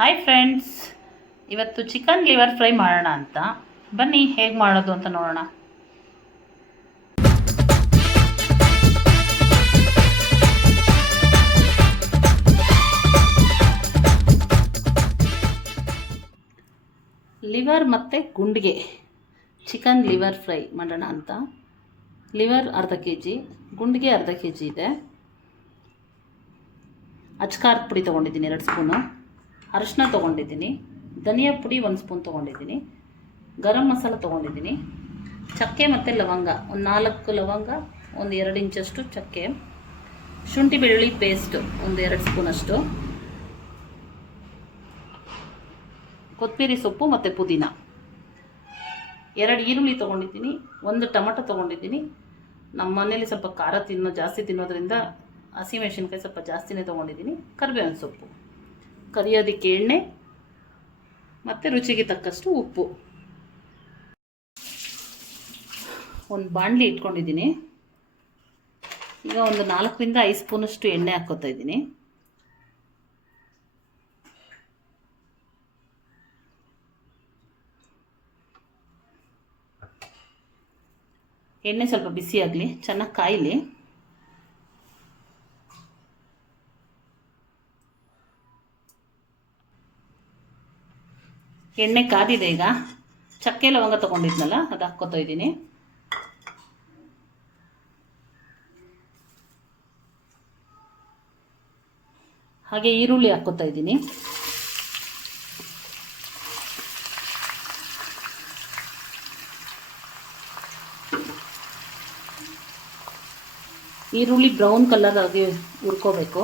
Hi friends, ಇವತ್ತು chicken liver fry ಮಾಡೋಣ ಅಂತ. ಬನ್ನಿ ಹೇಗೆ ಮಾಡೋದು ಅಂತ ನೋಡೋಣ. ಲಿವರ್ ಮತ್ತು ಗುಂಡಿಗೆ ಚಿಕನ್ ಲಿವರ್ ಫ್ರೈ ಮಾಡೋಣ ಅಂತ. ಲಿವರ್ ಅರ್ಧ kg, ಗುಂಡಿಗೆ ಅರ್ಧ kg ಇದೆ. ಅಚ್ಕಾರದ ಪುಡಿ ತೊಗೊಂಡಿದ್ದೀನಿ 2 ಸ್ಪೂನು, ಅರಿಶಿನ ತೊಗೊಂಡಿದ್ದೀನಿ, ಧನಿಯಾ ಪುಡಿ 1 ಸ್ಪೂನ್ ತೊಗೊಂಡಿದ್ದೀನಿ, ಗರಂ ಮಸಾಲ ತೊಗೊಂಡಿದ್ದೀನಿ, ಚಕ್ಕೆ ಮತ್ತು ಲವಂಗ ಒಂದು 4 ಲವಂಗ, ಒಂದು 2 ಇಂಚಷ್ಟು ಚಕ್ಕೆ, ಶುಂಠಿ ಬೆಳ್ಳುಳ್ಳಿ ಪೇಸ್ಟು ಒಂದು 2 ಸ್ಪೂನಷ್ಟು, ಕೊತ್ತಂಬರಿ ಸೊಪ್ಪು ಮತ್ತು ಪುದೀನ, 2 ಈರುಳ್ಳಿ ತೊಗೊಂಡಿದ್ದೀನಿ, 1 ಟೊಮಟೊ ತೊಗೊಂಡಿದ್ದೀನಿ. ನಮ್ಮ ಮನೇಲಿ ಸ್ವಲ್ಪ ಖಾರ ಜಾಸ್ತಿ ತಿನ್ನೋದ್ರಿಂದ ಹಸಿಮೆಣಸಿನ್ಕಾಯಿ ಸ್ವಲ್ಪ ಜಾಸ್ತಿನೇ ತೊಗೊಂಡಿದ್ದೀನಿ. ಕರಿಬೇವಿನ ಸೊಪ್ಪು, ಕರಿಯೋದಕ್ಕೆ ಎಣ್ಣೆ ಮತ್ತು ರುಚಿಗೆ ತಕ್ಕಷ್ಟು ಉಪ್ಪು. ಒಂದು ಬಾಣಲಿ ಇಟ್ಕೊಂಡಿದ್ದೀನಿ. ಈಗ ಒಂದು 4ರಿಂದ 5 ಸ್ಪೂನಷ್ಟು ಎಣ್ಣೆ ಹಾಕ್ಕೋತಾ ಇದ್ದೀನಿ. ಎಣ್ಣೆ ಸ್ವಲ್ಪ ಬಿಸಿ ಆಗಲಿ, ಚೆನ್ನಾಗಿ ಕಾಯಲಿ. ಎಣ್ಣೆ ಕಾದಿದೆ. ಈಗ ಚಕ್ಕೆ ಲವಂಗ ತೊಗೊಂಡಿದ್ನಲ್ಲ ಅದು ಹಾಕ್ಕೋತಾ ಇದ್ದೀನಿ. ಹಾಗೆ ಈರುಳ್ಳಿ ಹಾಕ್ಕೋತಾ ಇದ್ದೀನಿ. ಈರುಳ್ಳಿ ಬ್ರೌನ್ ಕಲರ್ ಆಗಿ ಹುರ್ಕೋಬೇಕು.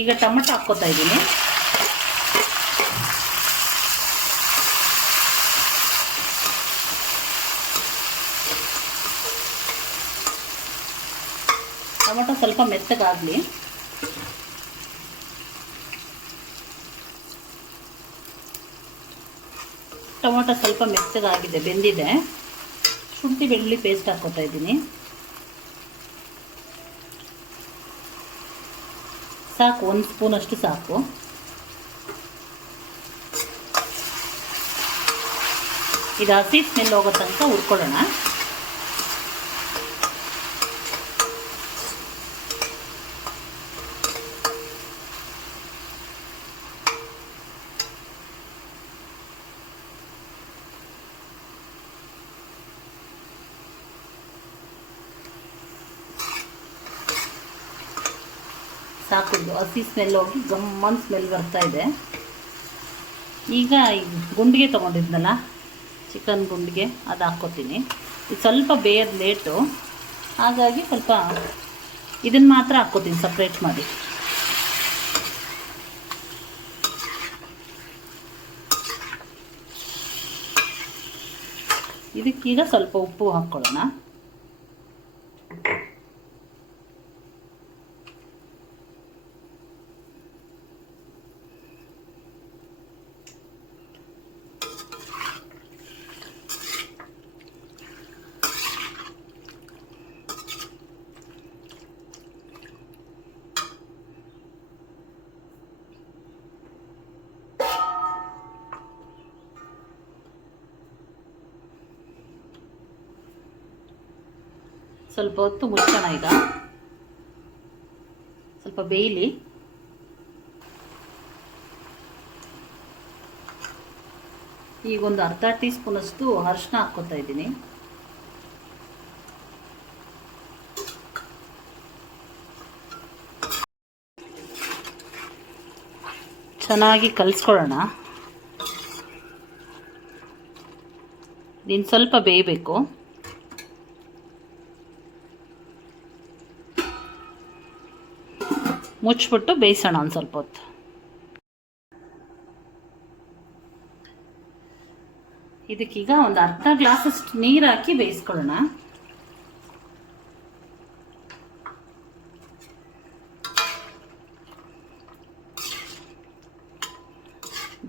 ಈಗ ಟೊಮಟೊ ಹಾಕ್ಕೋತಾ ಇದ್ದೀನಿ. ಟೊಮಟೊ ಸ್ವಲ್ಪ ಮೆತ್ತಗಾಗಲಿ. ಟೊಮಟೊ ಸ್ವಲ್ಪ ಮೆತ್ತಗಾಗಿದೆ, ಬೆಂದಿದೆ. ಶುಂಠಿ ಬೆಳ್ಳುಳ್ಳಿ ಪೇಸ್ಟ್ ಹಾಕ್ಕೋತಾ ಇದ್ದೀನಿ. ಸಾಕು, 1 ಸ್ಪೂನಷ್ಟು ಸಾಕು. ಇದು ಹಸಿ ಸ್ಮೆಲ್ ಹೋಗೋ ತನಕ ಹುರ್ಕೊಳ್ಳೋಣ. ಸಾಕಿದ್ದು ಹಸಿ ಸ್ಮೆಲ್ ಹೋಗಿ ಗಮ್ಮನ್ ಸ್ಮೆಲ್ ಬರ್ತಾ ಇದೆ. ಈಗ ಗುಂಡಿಗೆ ತೊಗೊಂಡಿದ್ನಲ್ಲ ಚಿಕನ್ ಗುಂಡಿಗೆ, ಅದು ಹಾಕ್ಕೋತೀನಿ. ಇದು ಸ್ವಲ್ಪ ಬೇಯೋದು ಲೇಟು, ಹಾಗಾಗಿ ಸ್ವಲ್ಪ ಇದನ್ನು ಮಾತ್ರ ಹಾಕ್ಕೋತೀನಿ ಸಪ್ರೇಟ್ ಮಾಡಿ. ಇದಕ್ಕೀಗ ಸ್ವಲ್ಪ ಉಪ್ಪು ಹಾಕ್ಕೊಳ್ಳೋಣ. ಸ್ವಲ್ಪ ಹೊತ್ತು ಮುಚ್ಚೋಣ. ಈಗ ಸ್ವಲ್ಪ ಬೇಯಲಿ. ಈಗ ಒಂದು ಅರ್ಧ ಟೀ ಸ್ಪೂನಷ್ಟು ಅರಿಶಿನ ಹಾಕ್ಕೋತಾ ಇದ್ದೀನಿ. ಚೆನ್ನಾಗಿ ಕಲಿಸ್ಕೊಳ್ಳೋಣ. ಇನ್ನು ಸ್ವಲ್ಪ ಬೇಯಬೇಕು. ಮುಚ್ಚಿಬಿಟ್ಟು ಬೇಯಿಸೋಣ ಒಂದು ಸ್ವಲ್ಪ ಹೊತ್ತು. ಇದಕ್ಕೀಗ ಒಂದು ಅರ್ಧ ಗ್ಲಾಸಷ್ಟು ನೀರು ಹಾಕಿ ಬೇಯಿಸ್ಕೊಳ್ಳೋಣ.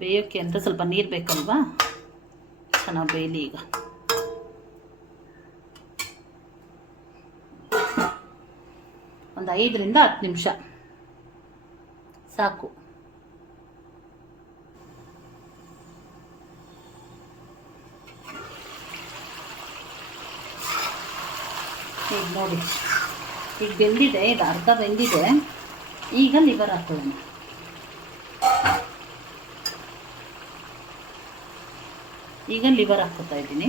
ಬೇಯೋಕ್ಕೆ ಅಂತ ಸ್ವಲ್ಪ ನೀರು ಬೇಕಲ್ವಾ, ಚೆನ್ನಾಗಿ ಬೇಯಲಿ. ಈಗ ಒಂದು 5 ರಿಂದ 10 ನಿಮಿಷ ಸಾಕು. ಈಗ ನೋಡಿ, ಈಗ ಬೆಂದಿದೆ, ಇದು ಅರ್ಧ ಬೆಂದಿದೆ. ಈಗ ಲಿವರ್ ಹಾಕೊಳ್ಳೋಣ. ಈಗ ಲಿವರ್ ಹಾಕ್ಕೊತಾ ಇದ್ದೀನಿ.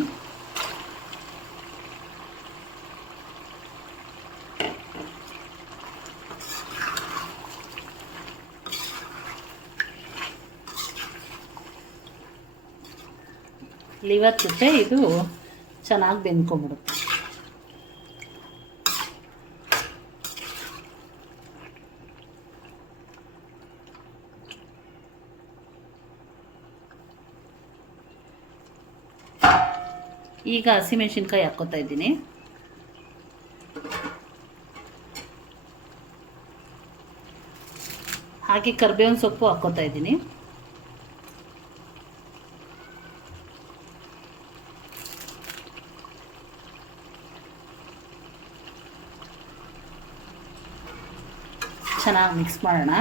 ಲಿವರ್ ಜೊತೆ ಇದು ಚೆನ್ನಾಗಿ ಬೆಂದ್ಕೊಂಡ್ಬಿಡುತ್ತೆ. ಈಗ ಹಸಿಮೆಣಸಿನ್ಕಾಯಿ ಹಾಕ್ಕೊತಾ ಇದ್ದೀನಿ. ಹಾಗೆ ಕರಿಬೇವಿನ ಸೊಪ್ಪು ಹಾಕ್ಕೊತಾ ಇದ್ದೀನಿ. ಚೆನ್ನಾಗಿ ಮಿಕ್ಸ್ ಮಾಡೋಣ.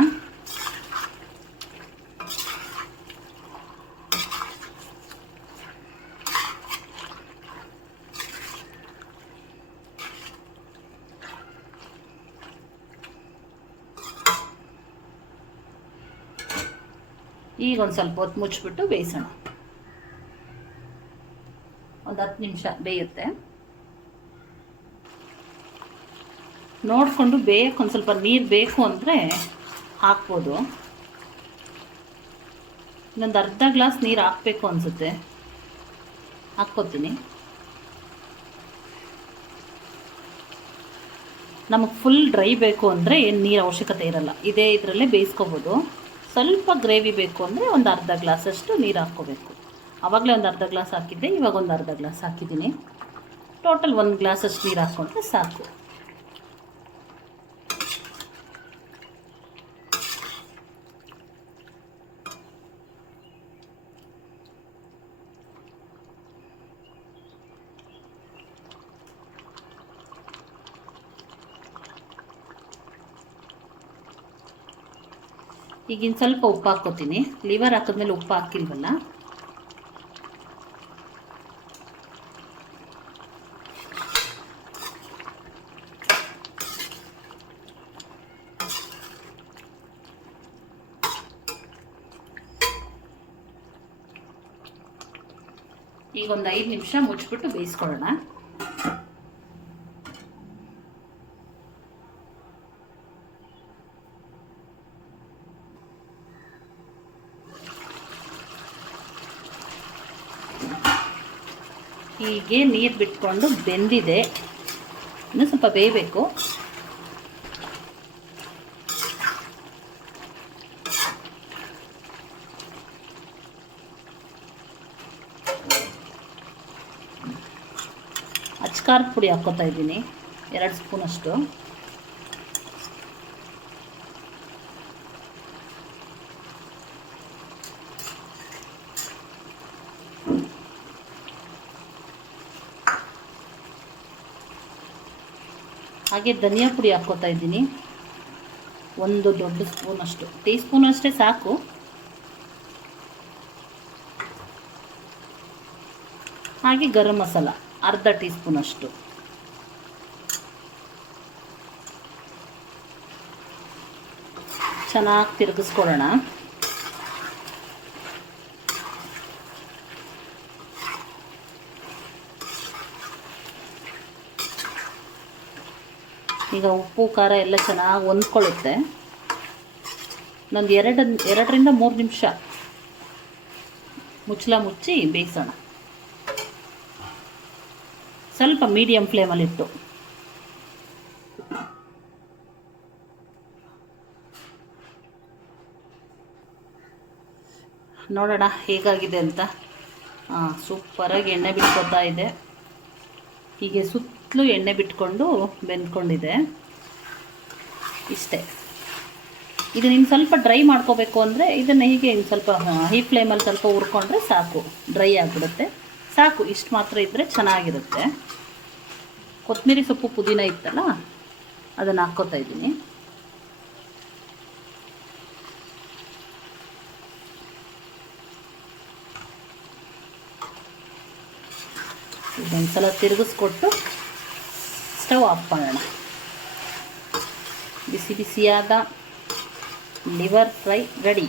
ಈಗ ಒಂದು ಸ್ವಲ್ಪ ಹೊತ್ತು ಮುಚ್ಚಿಬಿಟ್ಟು ಬೇಯಿಸೋಣ. ಒಂದು 10 ನಿಮಿಷ ಬೇಯುತ್ತೆ. ನೋಡಿಕೊಂಡು ಬೇಯಕ್ಕೆ ಒಂದು ಸ್ವಲ್ಪ ನೀರು ಬೇಕು ಅಂದರೆ ಹಾಕ್ಬೋದು. ಇನ್ನೊಂದು ಅರ್ಧ ಗ್ಲಾಸ್ ನೀರು ಹಾಕಬೇಕು ಅನಿಸುತ್ತೆ, ಹಾಕ್ಕೋತೀನಿ. ನಮಗೆ ಫುಲ್ ಡ್ರೈ ಬೇಕು ಅಂದರೆ ಏನು ನೀರು ಅವಶ್ಯಕತೆ ಇರಲ್ಲ, ಇದೇ ಇದರಲ್ಲೇ ಬೇಯಿಸ್ಕೋಬೋದು. ಸ್ವಲ್ಪ ಗ್ರೇವಿ ಬೇಕು ಅಂದರೆ ಒಂದು ಅರ್ಧ ಗ್ಲಾಸಷ್ಟು ನೀರು ಹಾಕ್ಕೋಬೇಕು. ಆವಾಗಲೇ ಒಂದು ಅರ್ಧ ಗ್ಲಾಸ್ ಹಾಕಿದ್ದೆ, ಇವಾಗ ಒಂದು ಅರ್ಧ ಗ್ಲಾಸ್ ಹಾಕಿದ್ದೀನಿ. ಟೋಟಲ್ 1 ಗ್ಲಾಸಷ್ಟು ನೀರು ಹಾಕ್ಕೊಂಡ್ರೆ ಸಾಕು. ಈಗಿನ ಸ್ವಲ್ಪ ಉಪ್ಪು ಹಾಕ್ಕೋತೀನಿ. ಲಿವರ್ ಹಾಕಿದ್ಮೇಲೆ ಉಪ್ಪು ಹಾಕಿಲ್ವಲ್ಲ. ಈಗ ಒಂದು 5 ನಿಮಿಷ ಮುಚ್ಚಿಬಿಟ್ಟು ಬೇಯಿಸ್ಕೊಳ್ಳೋಣ. ಹೀಗೆ ನೀರು ಬಿಟ್ಕೊಂಡು ಬೆಂದಿದೆ, ಇನ್ನೂ ಸ್ವಲ್ಪ ಬೇಯಬೇಕು. ಅಚ್ಕಾರದ ಪುಡಿ ಹಾಕ್ಕೋತಾ ಇದ್ದೀನಿ, 2 ಸ್ಪೂನಷ್ಟು. ಹಾಗೆ ಧನಿಯಾ ಪುಡಿ ಹಾಕ್ಕೋತಾ ಇದ್ದೀನಿ, 1 ದೊಡ್ಡ ಸ್ಪೂನಷ್ಟು. ಟೀ ಸ್ಪೂನ್ ಅಷ್ಟೇ ಸಾಕು. ಹಾಗೆ ಗರಂ ಮಸಾಲ ಅರ್ಧ ಟೀ ಸ್ಪೂನಷ್ಟು. ಚೆನ್ನಾಗಿ ತಿರುಗಿಸ್ಕೊಳ್ಳೋಣ. ಈಗ ಉಪ್ಪು ಖಾರ ಎಲ್ಲ ಚೆನ್ನಾಗಿ ಹೊಂದ್ಕೊಳ್ಳುತ್ತೆ. ಒಂದು 2ರಿಂದ 3 ನಿಮಿಷ ಮುಚ್ಚಳ ಮುಚ್ಚಿ ಬೇಯಿಸೋಣ, ಸ್ವಲ್ಪ ಮೀಡಿಯಮ್ ಫ್ಲೇಮಲ್ಲಿಟ್ಟು. ನೋಡೋಣ ಹೇಗಾಗಿದೆ ಅಂತ. ಸೂಪರಾಗಿ ಎಣ್ಣೆ ಬಿಟ್ಕೊತಾ ಇದೆ. ಹೀಗೆ ಸುತ್ತಲೂ ಎಣ್ಣೆ ಬಿಟ್ಕೊಂಡು ಬೆಂದ್ಕೊಂಡಿದೆ. ಇಷ್ಟೇ. ಇದನ್ನ ಇನ್ನು ಸ್ವಲ್ಪ ಡ್ರೈ ಮಾಡ್ಕೋಬೇಕು ಅಂದರೆ ಇದನ್ನು ಹೀಗೆ ಸ್ವಲ್ಪ ಹೈ ಫ್ಲೇಮಲ್ಲಿ ಸ್ವಲ್ಪ ಹುರ್ಕೊಂಡ್ರೆ ಸಾಕು, ಡ್ರೈ ಆಗಿಬಿಡುತ್ತೆ. ಸಾಕು, ಇಷ್ಟು ಮಾತ್ರ ಇದ್ದರೆ ಚೆನ್ನಾಗಿರುತ್ತೆ. ಕೊತ್ತಂಬರಿ ಸೊಪ್ಪು ಪುದೀನ ಇತ್ತಲ್ಲ ಅದನ್ನು ಹಾಕ್ಕೋತಾ ಇದ್ದೀನಿ. ಇದೊಂದ್ಸಲ ತಿರುಗಿಸ್ಕೊಟ್ಟು ಸ್ಟವ್ ಆಫ್ ಮಾಡೋಣ. ಬಿಸಿ ಬಿಸಿಯಾದ ಲಿವರ್ ಫ್ರೈ ರೆಡಿ.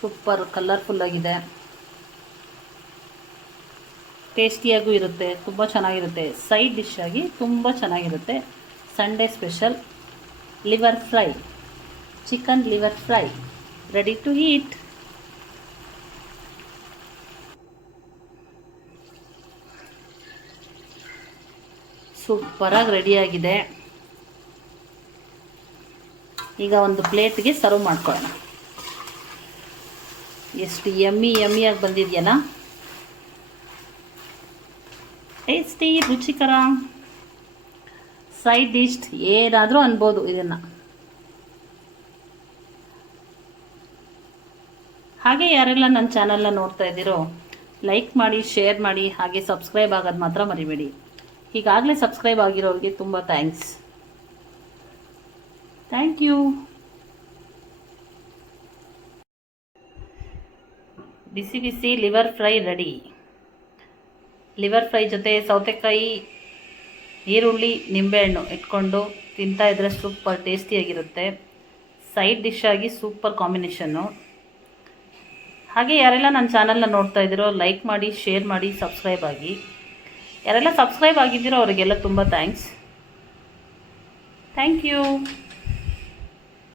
ಸೂಪರ್ ಕಲರ್ಫುಲ್ಲಾಗಿದೆ, ಟೇಸ್ಟಿಯಾಗೂ ಇರುತ್ತೆ, ತುಂಬ ಚೆನ್ನಾಗಿರುತ್ತೆ. ಸೈಡ್ ಡಿಶ್ ಆಗಿ ತುಂಬ ಚೆನ್ನಾಗಿರುತ್ತೆ. Sunday special liver fry, chicken liver fry ready to eat. ಸೂಪರಾಗಿ ರೆಡಿಯಾಗಿದೆ. ಈಗ ಒಂದು ಪ್ಲೇಟ್ಗೆ ಸರ್ವ್ ಮಾಡ್ಕೊಳ್ಳೋಣ. ಎಷ್ಟು ಯಮ್ಮಿಯಾಗಿ ಬಂದಿದೆಯಲ್ಲ, ಟೇಸ್ಟಿ, ರುಚಿಕರ ಸೈಡ್ ಡಿಶ್ ಏನಾದರೂ ಅನ್ಬೋದು ಇದನ್ನು. ಹಾಗೆ ಯಾರೆಲ್ಲ ನನ್ನ ಚಾನಲ್ನ ನೋಡ್ತಾ ಇದ್ದೀರೋ ಲೈಕ್ ಮಾಡಿ, ಶೇರ್ ಮಾಡಿ, ಹಾಗೆ ಸಬ್ಸ್ಕ್ರೈಬ್ ಆಗೋದು ಮಾತ್ರ ಮರಿಬೇಡಿ. ಈಗಾಗಲೇ ಸಬ್ಸ್ಕ್ರೈಬ್ ಆಗಿರೋರಿಗೆ ತುಂಬ ಥ್ಯಾಂಕ್ಸ್. Thank you. ಬಿಸಿ ಬಿಸಿ liver fry ready. Liver fry ಜೊತೆ ಸೌತೆಕಾಯಿ, ಈರುಳ್ಳಿ, ನಿಂಬೆಹಣ್ಣು ಇಟ್ಕೊಂಡು ತಿಂತಾ ಇದ್ದರೆ ಸೂಪರ್ ಟೇಸ್ಟಿಯಾಗಿರುತ್ತೆ. ಸೈಡ್ ಡಿಶ್ ಆಗಿ ಸೂಪರ್ ಕಾಂಬಿನೇಷನ್ನು. ಹಾಗೆ ಯಾರೆಲ್ಲ ನನ್ನ ಚಾನಲ್ನ ನೋಡ್ತಾ ಇದ್ದೀರೋ ಲೈಕ್ ಮಾಡಿ, ಶೇರ್ ಮಾಡಿ, ಸಬ್ಸ್ಕ್ರೈಬ್ ಆಗಿ. ಯಾರೆಲ್ಲ ಸಬ್ಸ್ಕ್ರೈಬ್ ಆಗಿದ್ದೀರೋ ಅವರಿಗೆಲ್ಲ ತುಂಬ ಥ್ಯಾಂಕ್ಸ್. Thank you.